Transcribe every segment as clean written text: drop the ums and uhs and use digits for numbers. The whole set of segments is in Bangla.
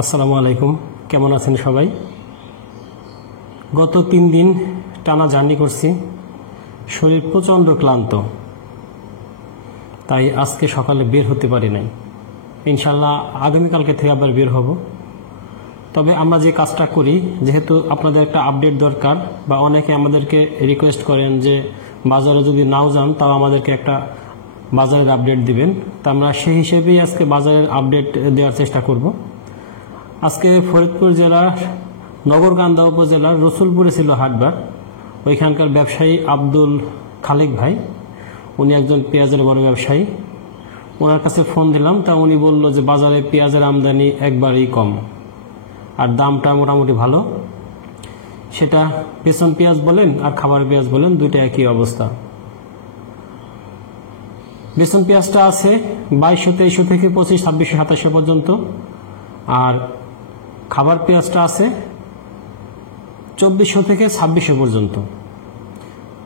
আসসালামু আলাইকুম, কেমন আছেন সবাই? গত 3 দিন টানা জার্নি করছি, শরীর প্রচণ্ড ক্লান্ত, তাই আজকে সকালে বের হতে পারি নাই। ইনশাল্লাহ আগামীকালকে থেকে আবার বের হব। তবে আমরা যে কাজটা করি, যেহেতু আপনাদের একটা আপডেট দরকার, বা অনেকে আমাদেরকে রিকোয়েস্ট করেন যে বাজারে যদি নাও যান তাও আমাদেরকে একটা বাজারের আপডেট দিবেন, তা আমরা সেই হিসেবেই আজকে বাজারের আপডেট দেওয়ার চেষ্টা করব। আজকে ফরিদপুর জেলার নগরকান্দা উপজেলার রসুলপুরে ছিল হাটবার। ওইখানকার ব্যবসায়ী আব্দুল খালেক ভাই, উনি একজন পেঁয়াজের বড় ব্যবসায়ী। ওনার কাছে ফোন দিলাম, তা উনি বলল যে বাজারে পেঁয়াজের আমদানি একবারেই কম, আর দামটা মোটামুটি ভালো। সেটা বেসন পেঁয়াজ বলেন আর খাবার পেঁয়াজ বলেন, দুইটা একই অবস্থা। বেসন পেঁয়াজটা আছে 2200, 2300 থেকে 2500, 2600, 2700 পর্যন্ত, আর খাবার পেঁয়াজটা আছে 2400 থেকে 2600 পর্যন্ত।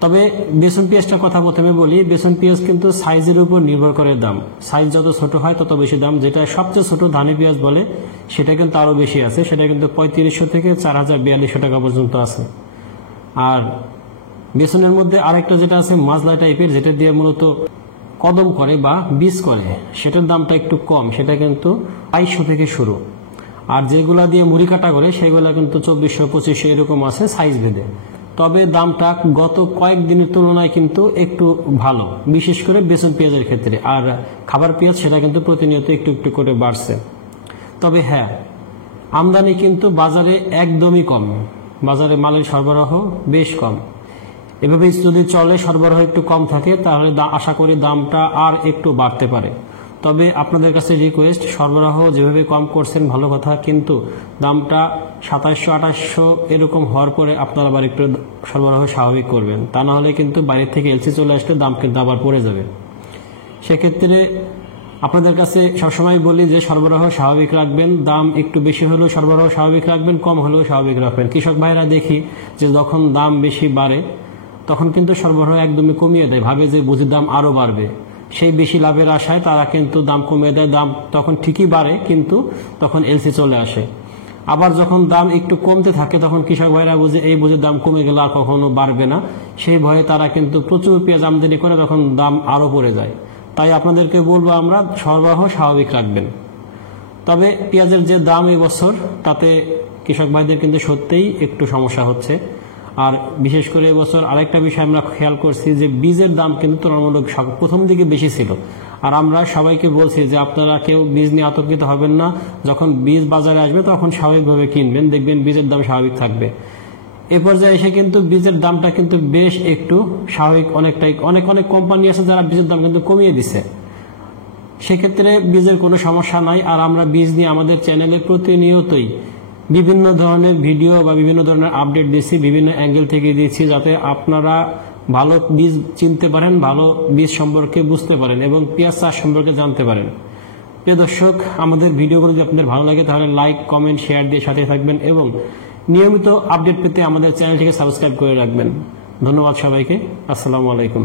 তবে বেসন পেঁয়াজটার কথা প্রথমে বলি। বেসন পেঁয়াজ কিন্তু সাইজের উপর নির্ভর করে দাম। সাইজ যত ছোট হয় তত বেশি দাম। যেটা সবচেয়ে ছোট ধানি পেঁয়াজ বলে, সেটা কিন্তু আরও বেশি আছে, সেটা কিন্তু 3500 থেকে 4042 টাকা পর্যন্ত আছে। আর বেসনের মধ্যে আরেকটা যেটা আছে মাজলা টাইপের, যেটা দিয়ে মূলত কদম করে বা বীজ করে, সেটার দামটা একটু কম, সেটা কিন্তু 2200 থেকে শুরু। আর যেগুলা দিয়ে মুড়ি কাটা করে সেগুলা কিন্তু 2400, 2500 এরকম আছে সাইজ ভেদে। তবে দামটা গত কয়েকদিনের তুলনায় কিন্তু একটু ভালো, বিশেষ করে বেসন পেঁয়াজের ক্ষেত্রে। আর খাবার পেঁয়াজ সেটা কিন্তু প্রতিনিয়ত একটু একটু করে বাড়ছে। তবে হ্যাঁ, আমদানি কিন্তু বাজারে একদমই কম, বাজারে মালের সরবরাহ বেশ কম। এভাবে যদি চলে, সরবরাহ একটু কম থাকে, তাহলে আশা করি দামটা আর একটু বাড়তে পারে। তবে আপনাদের কাছে রিকোয়েস্ট, সরবরাহ যেভাবে কম করছেন ভালো কথা, কিন্তু দামটা 2700, 2800 এরকম হওয়ার পরে আপনারা আবার একটু সরবরাহ স্বাভাবিক করবেন। তা না হলে কিন্তু বাইরে থেকে এলসি চলে আসলে দাম কিন্তু আবার পড়ে যাবে। সেক্ষেত্রে আপনাদের কাছে সবসময় বলি যে সরবরাহ স্বাভাবিক রাখবেন। দাম একটু বেশি হলেও সরবরাহ স্বাভাবিক রাখবেন, কম হলেও স্বাভাবিক রাখবেন। কৃষক ভাইরা দেখি যে যখন দাম বেশি বাড়ে তখন কিন্তু সরবরাহ একদমই কমিয়ে দেয়, ভাবে যে বুঝি দাম আরও বাড়বে। সেই বেশি লাভের আশায় তারা কিন্তু দাম কমিয়ে দেয়। দাম তখন ঠিকই বাড়ে, কিন্তু তখন এলসি চলে আসে। আবার যখন দাম একটু কমতে থাকে তখন কৃষক ভাইরা বুঝে, এই বুঝে দাম কমে গেলে আর কখনো বাড়বে না, সেই ভয়ে তারা কিন্তু প্রচুর পেঁয়াজ আমদানি করে, তখন দাম আরও পড়ে যায়। তাই আপনাদেরকে বলবো, আমরা সরবরাহ স্বাভাবিক রাখবেন। তবে পেঁয়াজের যে দাম এই বছর, তাতে কৃষক ভাইদের কিন্তু সত্যিই একটু সমস্যা হচ্ছে। আর বিশেষ করে এবছর আরেকটা বিষয় আমরা খেয়াল করছি যে বীজের দাম কিন্তু তুলনামূলক প্রথম দিকে বেশি ছিল। আর আমরা সবাইকে বলছি যে আপনারা কেউ বীজ নিয়ে আতঙ্কিত হবেন না, যখন বীজ বাজারে আসবে তখন স্বাভাবিকভাবে কিনবেন, দেখবেন বীজের দাম স্বাভাবিক থাকবে। এ পর্যায়ে এসে কিন্তু বীজের দামটা কিন্তু বেশ একটু স্বাভাবিক, অনেকটাই অনেক কোম্পানি আছে যারা বীজের দাম কিন্তু কমিয়ে দিছে। সেক্ষেত্রে বীজের কোনো সমস্যা নাই। আর আমরা বীজ নিয়ে আমাদের চ্যানেলে প্রতিনিয়তই বিভিন্ন ধরনের ভিডিও বা বিভিন্ন ধরনের আপডেট দিচ্ছি, বিভিন্ন অ্যাঙ্গেল থেকে দিচ্ছি, যাতে আপনারা ভালো বীজ চিনতে পারেন, ভালো বীজ সম্পর্কে বুঝতে পারেন এবং পেঁয়াজ চাষ সম্পর্কে জানতে পারেন। প্রিয় দর্শক, আমাদের ভিডিওগুলো যদি আপনাদের ভালো লাগে তাহলে লাইক, কমেন্ট, শেয়ার দিয়ে সাথে থাকবেন এবং নিয়মিত আপডেট পেতে আমাদের চ্যানেলটিকে সাবস্ক্রাইব করে রাখবেন। ধন্যবাদ সবাইকে। আসসালামু আলাইকুম।